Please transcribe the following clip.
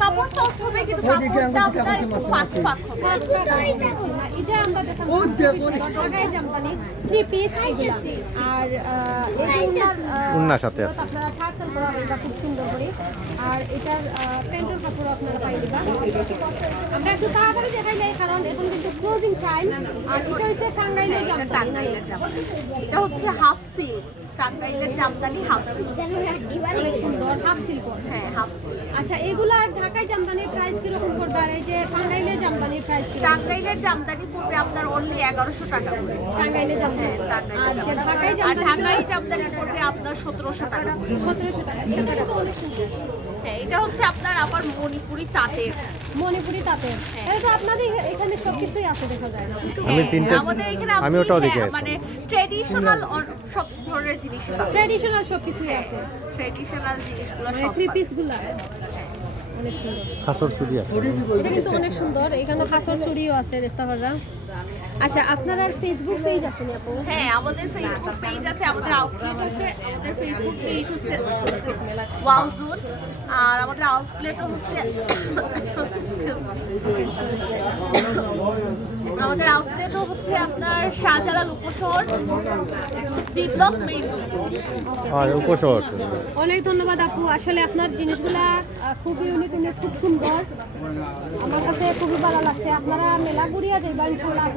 কাপড় সফট হবে কিন্তু কাপড়টা আপনার একটু ফাঁক ফাঁক হবে। এটা আমরা দেখাবো ঢাকাই জামদানি 3 পিস এগুলা। আর উন্নার সাথে আছে। আপনারা পার্সেল করা হবে এটা খুব সুন্দর করে। আর এটার প্যান্টের কাপড় আপনারা পাই দিবা। আমরা একটু তাড়াতাড়ি দেখাই যাই কারণ এখন কিন্তু ক্লোজিং টাইম। আর এটা হচ্ছে টাঙ্গাইলের জামদানি। টাঙ্গাইলের জামদানি, এটা হচ্ছে হাফ সিল্ক। টাঙ্গাইলের জামদানি হাফ সিল্ক, অনেক সুন্দর হাফ সিল্ক। হ্যাঁ হাফ সিল্ক। আচ্ছা এগুলা ঢাকাই জামদানির প্রাইস কিরকম পড়বে? আর এই যে টাঙ্গাইলের জামদানির প্রাইস টাঙ্গাইলের জামদানি পড়বে আপনার অনলি 1100 টাকা করে। টাঙ্গাইলের জামদানি। টাঙ্গাইলের আর জামদানি। ঢাকাই আর জামদানি ঢাকাই জামদানি পড়বে আপনার 1700 টাকা। 1700 টাকা। এটা কিন্তু অনেক সুন্দর। হ্যাঁ এটা হচ্ছে আপনার আবার মণিপুরি তাঁতের। মণিপুরি তাঁতের। এটা তো আপনাদের এখানে সবকিছুই আছে দেখা যায়। আমি তিনটে আমাদের এখানে আমি ওটাও দেখে আসছি। মানে ট্রেডিশনাল সব ধরনের জিনিস পাবেন। ট্র্যাডিশনাল সবকিছুই আছে। ট্রেডিশনাল জিনিসগুলো মানে সব 3 পাবেন। পিস গুলা অনেক সুন্দর। খাসর চুরি আছে। এটা কিন্তু অনেক সুন্দর। এখানে হাসর চুড়িও আছে দেখতে পাররা। আচ্ছা আপনার আর ফেসবুক পেজ আছে নি আপু? হ্যাঁ আমাদের ফেসবুক পেজ আছে, আমাদের আউটলেট আছে। আমাদের ফেসবুক পেজ হচ্ছে ওয়াওজুন, আর আমাদের আউটলেটও হচ্ছে আমাদের আউটলেটও হচ্ছে আপনার শাহজালাল উপশহর, সি ব্লক মেইন। আর উপশহর। অনেক ধন্যবাদ আপু। আসলে আপনার জিনিসগুলা খুব ইউনিক, খুব সুন্দর। আমার কাছে খুবই ভালো লাগছে। আপনারা মেলা ঘুরিয়া যাইবা ইনশাআল্লাহ।